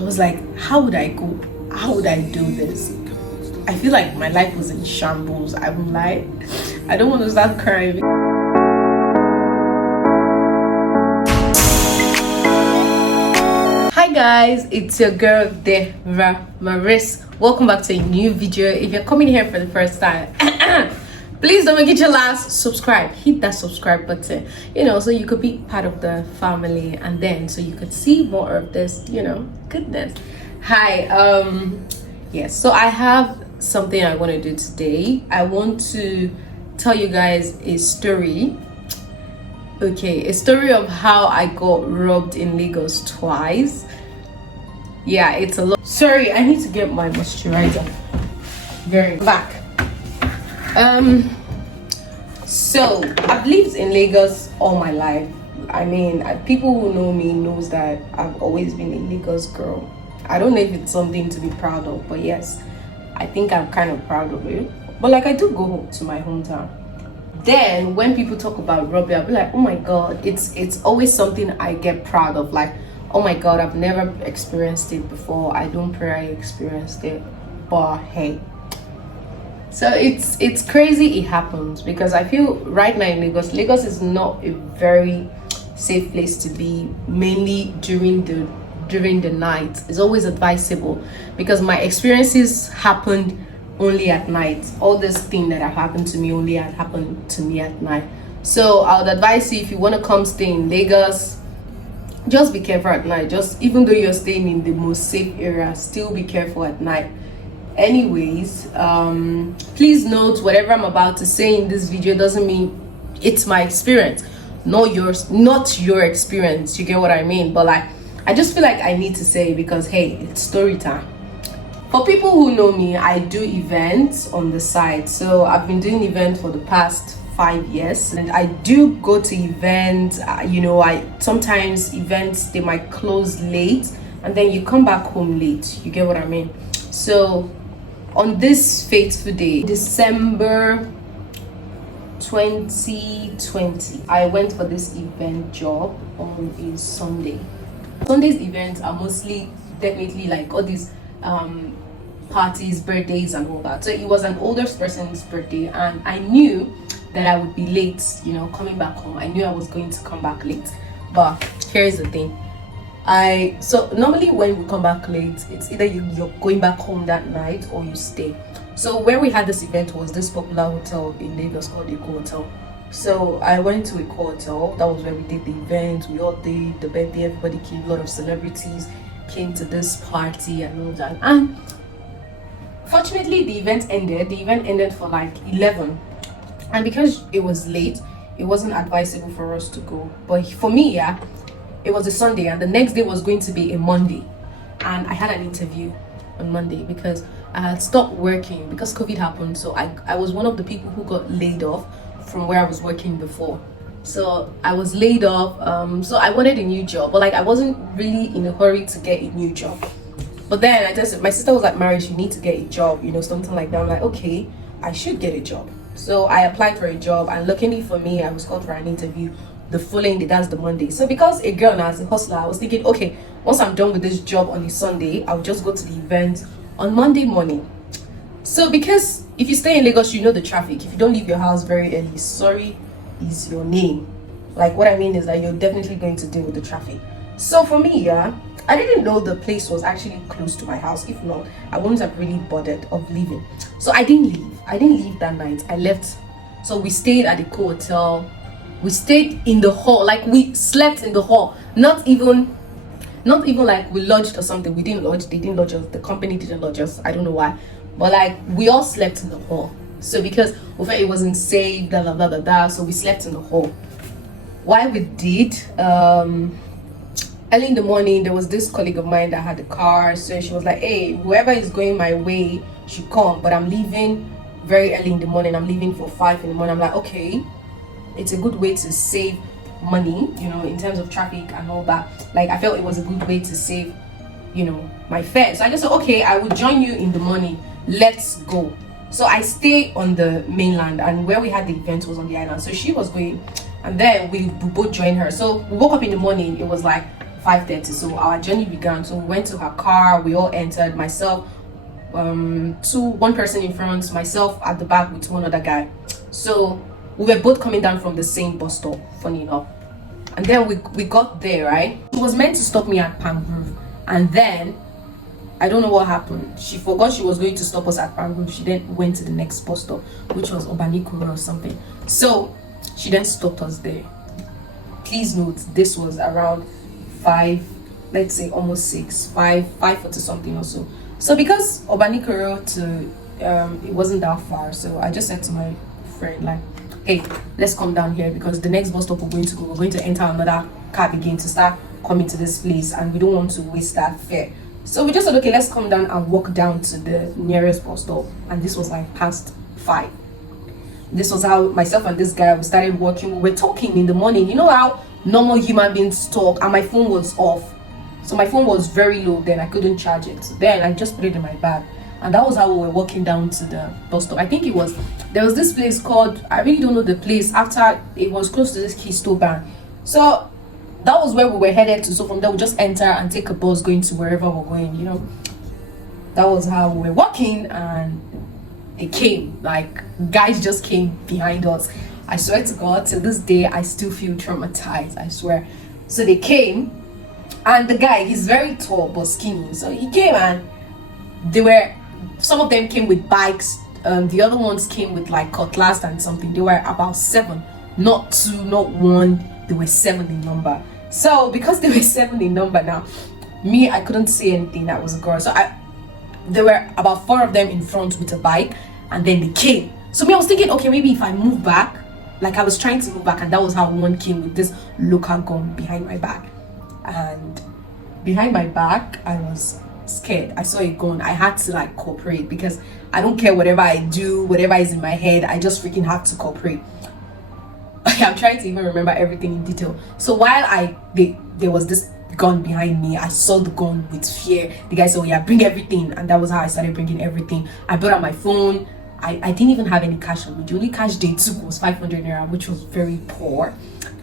I was like, how would I go? How would I do this? I feel like my life was in shambles. I'm like, I don't want to start crying. Hi guys, it's your girl Dera Maris. Welcome back to a new video. If you're coming here for the first time, please don't make it your last. Subscribe, hit that subscribe button, so you could be part of the family, and then so you could see more of this, goodness. Hi, yes, so I have something I want to do today. I want to tell you guys a story. Okay, a story of how I got robbed in Lagos twice. Yeah, it's a lot. Sorry, I need to get my moisturizer. Very back. So I've lived in Lagos all my life. I mean, people who know me knows that I've always been a Lagos girl. I don't know if it's something to be proud of, but yes, I think I'm kind of proud of it. But like, I do go home to my hometown. Then when people talk about robbery, I'll be like, oh my god, it's always something I get proud of. Like, oh my god, I've never experienced it before. I don't pray I experienced it, but hey. So it's crazy it happens, because I feel right now in Lagos is not a very safe place to be, mainly during the night. It's always advisable, because my experiences happened only at night. All this thing that have happened to me only had happened to me at night. So I would advise you, if you want to come stay in Lagos, just be careful at night. Just even though you're staying in the most safe area, still be careful at night. Anyways, please note, whatever I'm about to say in this video doesn't mean it's my experience, not your experience. You get what I mean? But like, I just feel like I need to say it because hey, it's story time. For people who know me, I do events on the side. So I've been doing events for the past 5 years, and I do go to events. Sometimes events, they might close late and then you come back home late. You get what I mean? So on this fateful day, December 2020, I went for this event job on a Sunday. Sunday's events are mostly definitely like all these parties, birthdays and all that. So it was an older person's birthday, and I knew that I would be late, coming back home. I knew I was going to come back late. But here's the thing. So normally when we come back late, it's either you're going back home that night or you stay. So where we had this event was this popular hotel in Lagos called the Eco Hotel. So I went to Eco Hotel. That was where we did the event. We all did the birthday. Everybody came. A lot of celebrities came to this party and all that. And fortunately, the event ended. The event ended for like 11. And because it was late, it wasn't advisable for us to go. But for me, yeah, it was a Sunday, and the next day was going to be a Monday. And I had an interview on Monday because I had stopped working because COVID happened. So I was one of the people who got laid off from where I was working before. So I was laid off. So I wanted a new job, but like I wasn't really in a hurry to get a new job. But then my sister was like, Marish, you need to get a job, something like that. I'm like, okay, I should get a job. So I applied for a job, and luckily for me, I was called for an interview the following day. That's the Monday. So because a girl now, as a hustler, I was thinking, okay, once I'm done with this job on a Sunday, I'll just go to the event on Monday morning. So because if you stay in Lagos, you know the traffic. If you don't leave your house very early, sorry is your name. Like, what I mean is that you're definitely going to deal with the traffic. So for me, yeah, I didn't know the place was actually close to my house. If not, I wouldn't have really bothered of leaving. So I didn't leave that night. I left. So we stayed at the hotel. We stayed in the hall. Like, we slept in the hall. Not even like we lodged or something. We didn't lodge. They didn't lodge us. The company didn't lodge us. I don't know why. But like, we all slept in the hall. So because we felt it wasn't safe, blah blah blah blah blah. So we slept in the hall. Why we did, early in the morning, there was this colleague of mine that had a car. So she was like, hey, whoever is going my way should come, but I'm leaving very early in the morning. I'm leaving for 5 in the morning. I'm like, okay, it's a good way to save money, in terms of traffic and all that. Like, I felt it was a good way to save, my fare. So I just said, okay, I will join you in the morning. Let's go. So I stay on the mainland, and where we had the event was on the island. So she was going, and then we both joined her. So we woke up in the morning. It was like 5:30. So our journey began. So we went to her car, we all entered, myself, one person in front, myself at the back with one other guy. So we were both coming down from the same bus stop, funny enough. And then we got there, right? She was meant to stop me at Palm Grove, and then I don't know what happened. She forgot she was going to stop us at Palm Grove. She then went to the next bus stop, which was Obanikoro or something. So she then stopped us there. Please note, this was around 5, let's say almost 6, 5:40 something or so. So because Obanikoro to it wasn't that far, so I just said to my friend, like, hey, let's come down here, because the next bus stop we're going to enter another cab again to start coming to this place, and we don't want to waste that fare. So we just said, okay, let's come down and walk down to the nearest bus stop. And this was like past 5. This was how myself and this guy, we started walking. We were talking in the morning. You know how normal human beings talk, and my phone was off. So my phone was very low then, I couldn't charge it. So then I just put it in my bag. And that was how we were walking down to the bus stop. I think there was this place called, I really don't know the place, after it was close to this Keystone Bank. So that was where we were headed to. So from there we just enter and take a bus going to wherever we're going, you know. That was how we were walking, and they came, like, guys just came behind us. I swear to God, till this day I still feel traumatized, I swear. So they came, and the guy, he's very tall but skinny. So he came, and some of them came with bikes, the other ones came with like cutlass and something. They were about 7, not 2, not 1. They were 7 in number. So because they were 7 in number, now I couldn't say anything. That was a girl. So there were about 4 of them in front with a bike, and then they came. So I was thinking, okay, maybe if I move back, like I was trying to move back, and that was how one came with this local gun behind my back. And behind my back, I was scared. I saw a gun. I had to like cooperate, because I don't care whatever I do, whatever is in my head, I just freaking have to cooperate. I'm trying to even remember everything in detail. So while there was this gun behind me, I saw the gun with fear. The guy said, oh yeah, bring everything. And that was how I started bringing everything. I brought out my phone. I didn't even have any cash on me. The only cash they took was 500 naira, which was very poor.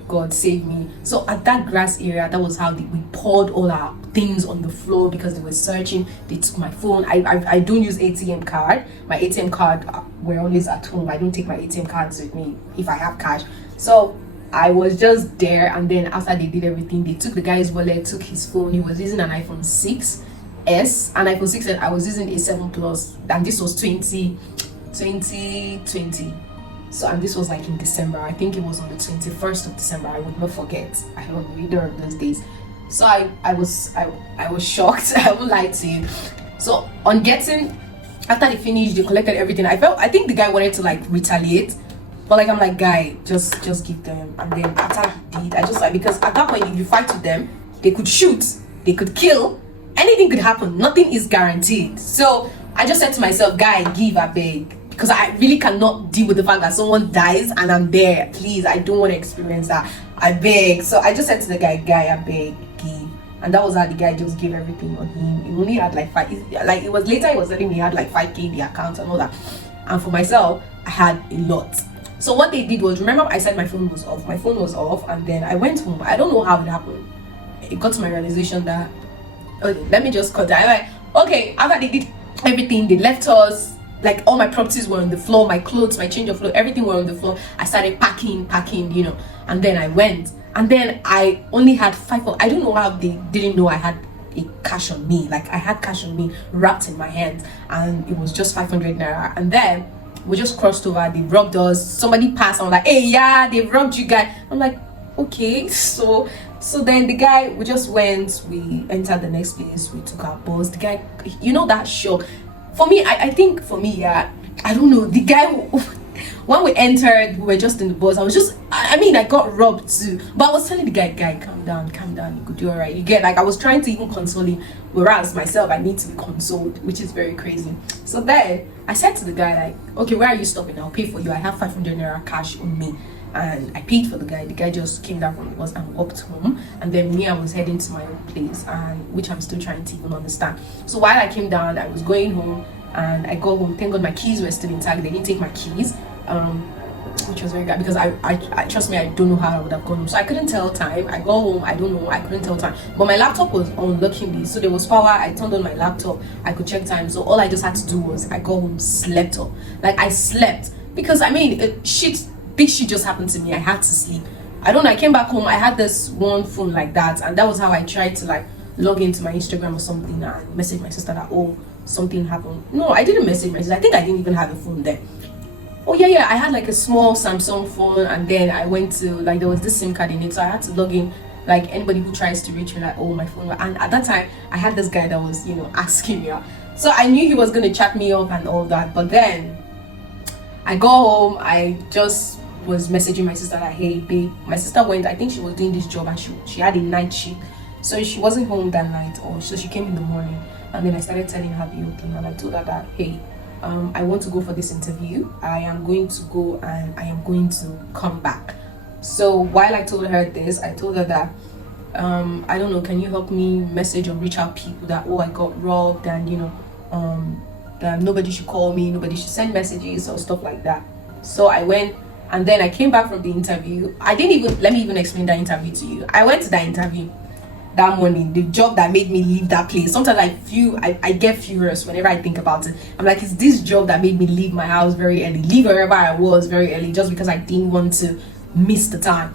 God save me. So at that grass area, that was how we poured all our things on the floor, because they were searching. They took my phone. I don't use ATM card. My ATM card, we're always at home. I don't take my ATM cards with me if I have cash. So I was just there, and then after they did everything, they took the guy's wallet, took his phone. He was using an iPhone 6s, and iPhone 6s. I was using a 7 Plus, and this was 2020. So, and this was like in December. I think it was on the 21st of December. I would not forget. I don't know either of those days. So I was shocked. I won't lie to you. So on getting, after they finished, they collected everything. I think the guy wanted to like retaliate, but like I'm like, guy, just give them. And then after he did, I just like, because at that point, if you fight with them, they could shoot, they could kill, anything could happen. Nothing is guaranteed. So I just said to myself, guy, give, I beg. Because I really cannot deal with the fact that someone dies and I'm there. Please, I don't want to experience that. I beg. So I just said to the guy, I beg, give. And that was how the guy just gave everything on him. He only had like 5. Like it was later, he was telling me he had like 5K in the account and all that. And for myself, I had a lot. So what they did was, remember I said my phone was off. My phone was off, and then I went home. I don't know how it happened. It got to my realization that, okay, let me just cut that. I'm like, okay, after they did everything, they left us. Like all my properties were on the floor, my clothes, my change of clothes, everything were on the floor. I started packing, you know, and then I went. And then I only had 5. I don't know how they didn't know I had a cash on me. Like I had cash on me wrapped in my hands, and it was just 500 naira. And then we just crossed over. They robbed us. Somebody passed. I'm like, hey, yeah, they robbed you guys. I'm like, okay. So then the guy, we just went. We entered the next place. We took our bus. The guy, you know, that shock. For me, I think for me, yeah, I don't know. The guy, when we entered, we were just in the bus. I got robbed too. But I was telling the guy, calm down, you could do all right. You get, like, I was trying to even console him. Whereas myself, I need to be consoled, which is very crazy. So then I said to the guy, like, okay, where are you stopping? I'll pay for you. I have 500 naira cash on me. And I paid for the guy. The guy just came down from the bus and walked home. And then me, I was heading to my own place, and which I'm still trying to even understand. So while I came down, I was going home, and I got home. Thank God my keys were still intact. They didn't take my keys. which was very good because I trust me, I don't know how I would have gone home. So I couldn't tell time. I got home, I don't know, I couldn't tell time. But my laptop was on luckily, so there was power. I turned on my laptop, I could check time. So all I just had to do was I got home, slept off. Like I slept because I mean big shit just happened to me. I had to sleep. I don't know, I came back home, I had this one phone like that, and that was how I tried to like log into my Instagram or something and message my sister that, oh, something happened. No, I didn't message my sister. I think I didn't even have a phone then. Oh yeah, I had like a small Samsung phone, and then I went to like there was this SIM card in it, so I had to log in. Like anybody who tries to reach me, like, oh, my phone. And at that time I had this guy that was, asking me out. So I knew he was gonna chat me up and all that. But then I got home, I just was messaging my sister like, hey babe. My sister went, I think she was doing this job and she had a night shift, so she wasn't home that night, or so she came in the morning. And then I started telling her the whole thing, and I told her that, hey, I want to go for this interview. I am going to go and I am going to come back. So while I told her this, I told her that I don't know, can you help me message or reach out people that, oh, I got robbed, and that nobody should call me, nobody should send messages or stuff like that. So I went, and then I came back from the interview. Let me even explain that interview to you. I went to that interview that morning, the job that made me leave that place. Sometimes I get furious whenever I think about it. I'm like, it's this job that made me leave my house very early, leave wherever I was very early, just because I didn't want to miss the time.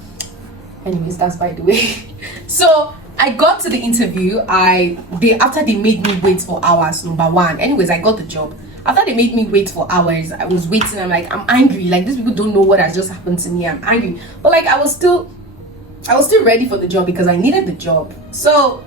Anyways, that's by the way. So I got to the interview. After they made me wait for hours, number one. Anyways, I got the job. After they made me wait for hours, I was waiting. I'm like, I'm angry. Like, these people don't know what has just happened to me. I'm angry. But like, I was still ready for the job because I needed the job. So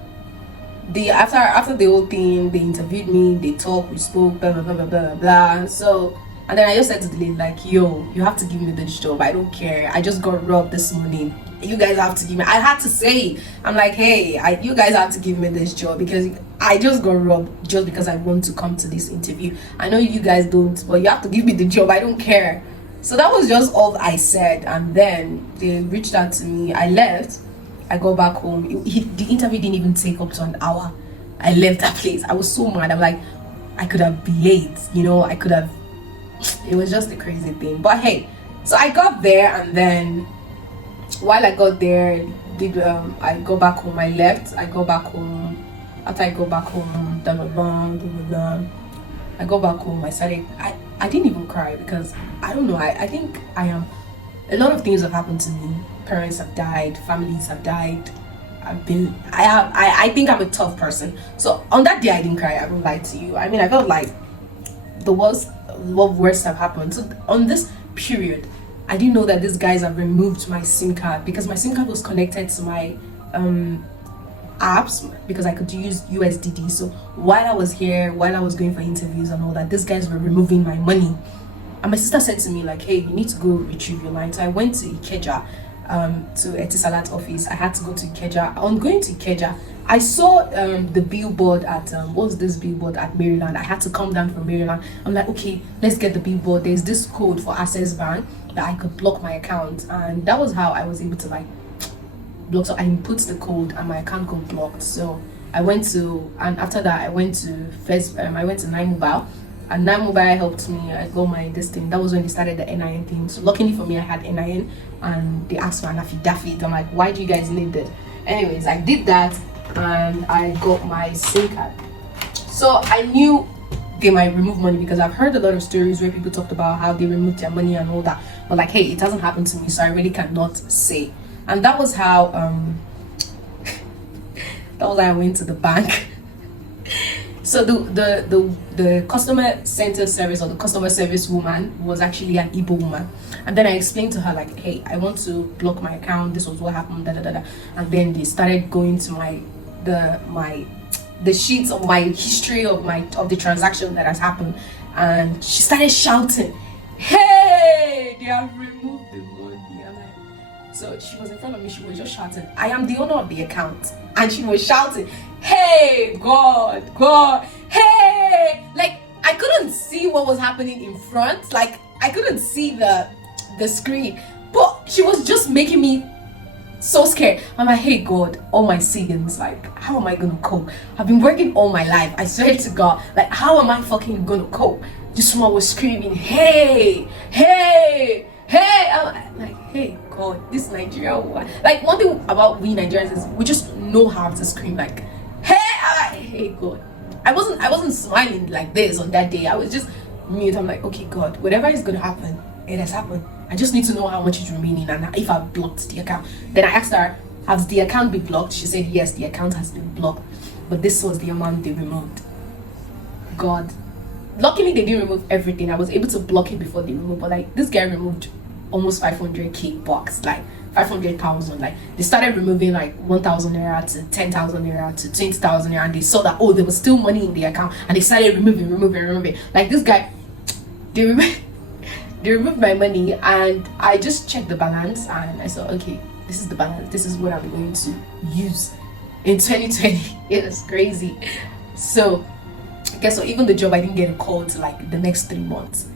after the whole thing, they interviewed me, they talked, we spoke, blah blah blah blah blah blah. So, and then I just said to the lady like, yo, you have to give me this job. I don't care. I just got robbed this morning. You guys have to give me. I had to say, I'm like, hey, you guys have to give me this job because I just got robbed just because I want to come to this interview. I know you guys don't, but you have to give me the job. I don't care. So that was just all I said, and then they reached out to me. I left. I got back home. The interview didn't even take up to an hour. I left that place. I was so mad. I'm like, I could have been late. I could have. It was just a crazy thing. But hey, so I got there, and then while I got there, I go back home. I left. I go back home. After I go back home, I go back home. I didn't even cry because I don't know. I think I am. A lot of things have happened to me. Parents have died. Families have died. I think I'm a tough person. So on that day, I didn't cry. I won't lie to you. I mean, I felt like what worst have happened. So on this period, I didn't know that these guys have removed my SIM card because my SIM card was connected to my apps because I could use USDD. So while I was here, while I was going for interviews and all that, these guys were removing my money. And my sister said to me like, hey, you need to go retrieve your line. So I went to Ikeja, to Etisalat office. I had to go to Ikeja. On going to Ikeja, I saw the billboard at what's this billboard at Maryland. I had to come down from Maryland. I'm like, okay, let's get the billboard. There's this code for Access Bank that I could block my account, and that was how I was able to like block. So I input the code and my account got blocked. So I went to, and after that I went to Nine Mobile, and Nine Mobile helped me. I got my this thing. That was when they started the NIN thing. So luckily for me, I had NIN, and they asked for an affidavit. I'm like, why do you guys need it? Anyways, I did that, and I got my SIM card. So I knew they might remove money because I've heard a lot of stories where people talked about how they removed their money and all that. But like, hey, it hasn't happened to me, so I really cannot say. And that was how I went to the bank. So the customer center service, or the customer service woman, was actually an Igbo woman. And then I explained to her like, hey, I want to block my account. This was what happened. And then they started going to the sheets of my history of the transaction that has happened. And she started shouting, hey, they have removed the money. And so she was in front of me. She was just shouting, I am the owner of the account. And she was shouting, hey, God, hey. Like, I couldn't see what was happening in front. Like, I couldn't see the screen. But she was just making me so scared. I'm like, hey, God, all my savings, like, how am I gonna cope? I've been working all my life. I swear to God, like, how am I fucking gonna cope? This woman was screaming, hey. Hey, I'm like, hey God, this Nigeria one. Like, one thing about we Nigerians is we just know how to scream. Like, hey, I'm like, hey God. I wasn't smiling like this on that day. I was just mute. I'm like, okay God, whatever is gonna happen, it has happened. I just need to know how much is remaining and if I've blocked the account. Then I asked her, has the account been blocked? She said yes, the account has been blocked, but this was the amount they removed. God, luckily they didn't remove everything. I was able to block it before they removed, but like this guy removed almost 500k bucks, like 500,000. Like they started removing like 1,000 naira to 10,000 naira to 20,000 naira, and they saw that, oh, there was still money in the account, and they started removing. Like this guy, they removed they removed my money, and I just checked the balance and I saw, okay, this is the balance, this is what I'm going to use in 2020. It was crazy. So guess what, even the job, I didn't get a call to like the next 3 months.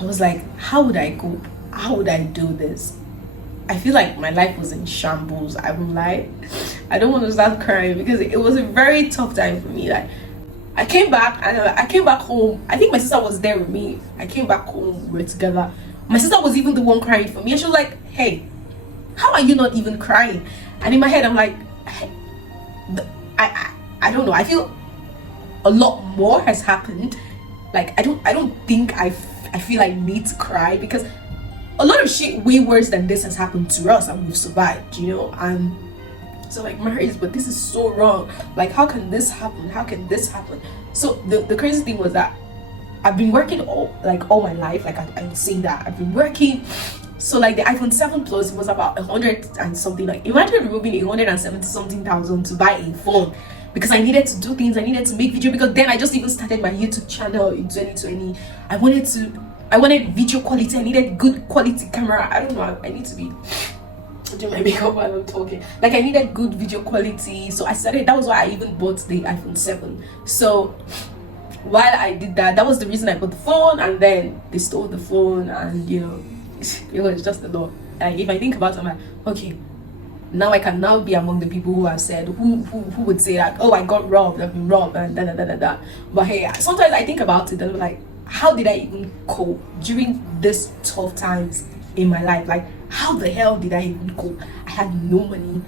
I was like, how would I cope? How would I do this? I feel like my life was in shambles. I won't lie. I don't want to start crying because it was a very tough time for me. Like I came back home. I think my sister was there with me. I came back home, we were together. My sister was even the one crying for me, and she was like, hey, how are you not even crying? And in my head I'm like, hey, I don't know. I feel a lot more has happened. Like I don't think I feel I need to cry because a lot of shit way worse than this has happened to us and we've survived, you know. And so like Maurice, but this is so wrong. Like how can this happen? How can this happen? So the crazy thing was that I've been working all my life. Like I would say that I've been working. So like the iPhone 7 Plus was about 100 and something. Like imagine removing 170 something thousand to buy a phone, because I needed to do things. I needed to make video, because then I just even started my YouTube channel in 2020. I wanted video quality. I needed good quality camera. I don't know. I need to be doing my makeup while I'm talking. Like I needed good video quality. So I started. That was why I even bought the iPhone 7. So while I did that, that was the reason I bought the phone. And then they stole the phone, and you know, it was just a lot. Like if I think about it, I'm like, okay, now I can now be among the people who have said, who would say that, oh, I got robbed, I've been robbed, and da. But hey, sometimes I think about it and I'm like, how did I even cope during this tough times in my life? Like how the hell did I even cope? I had no money,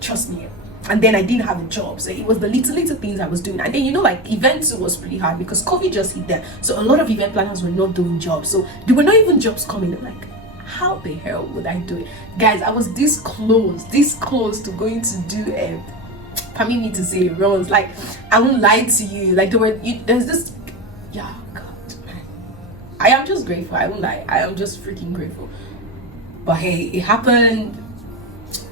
trust me, and then I didn't have a job. So it was the little things I was doing. And then, you know, like events was pretty hard because COVID just hit there, so a lot of event planners were not doing jobs, so there were not even jobs coming. I'm like, how the hell would I do it? Guys, I was this close to going to do a, permit me to say, runs. Like I won't lie to you, like there's this, yeah, God, man. I am just grateful. I won't lie, I am just freaking grateful. But hey, it happened.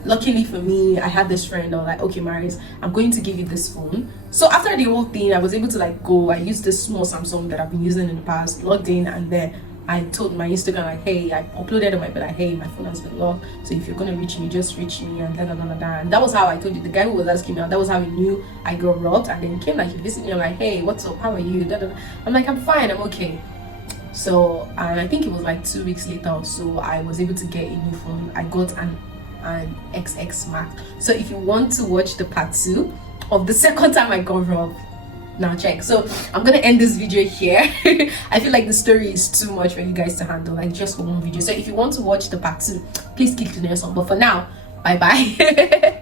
Luckily for me, I had this friend. I was like, okay, Maris, I'm going to give you this phone. So after the whole thing, I was able to like go. I used this small Samsung that I've been using in the past, logged in, and then I told my Instagram like, hey, I uploaded on my bed like, hey, my phone has been locked, so if you're gonna reach me, just reach me, and da. And that was how I told you, the guy who was asking me out, that was how he knew I got robbed. And then he came, like, he visited me. I'm like, hey, what's up, how are you, da. I'm like, I'm fine, I'm okay. So and I think it was like 2 weeks later or so, I was able to get a new phone. I got an XX Max. So if you want to watch the part 2 of the second time I got robbed, now check. So I'm gonna end this video here. I feel like the story is too much for you guys to handle, like just for one video. So if you want to watch the part 2, please click the next one. But for now, bye bye.